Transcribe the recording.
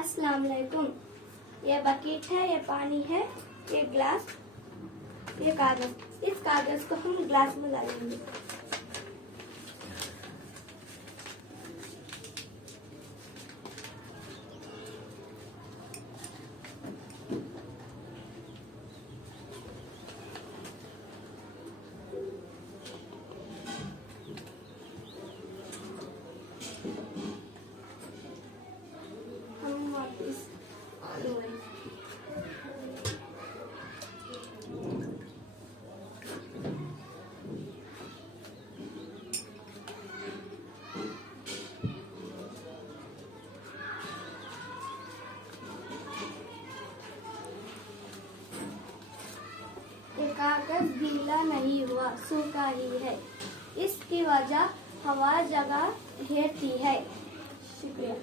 अस्सलाम वालेकुम। ये बकेट है, ये पानी है, ये ग्लास, ये कागज। इस कागज को हम ग्लास में डालेंगे। हम वापस धोएं। ये कागज गीला नहीं हुआ, सूखा ही है। इसकी वजह हवा जगह घेरती है। शुक्रिया।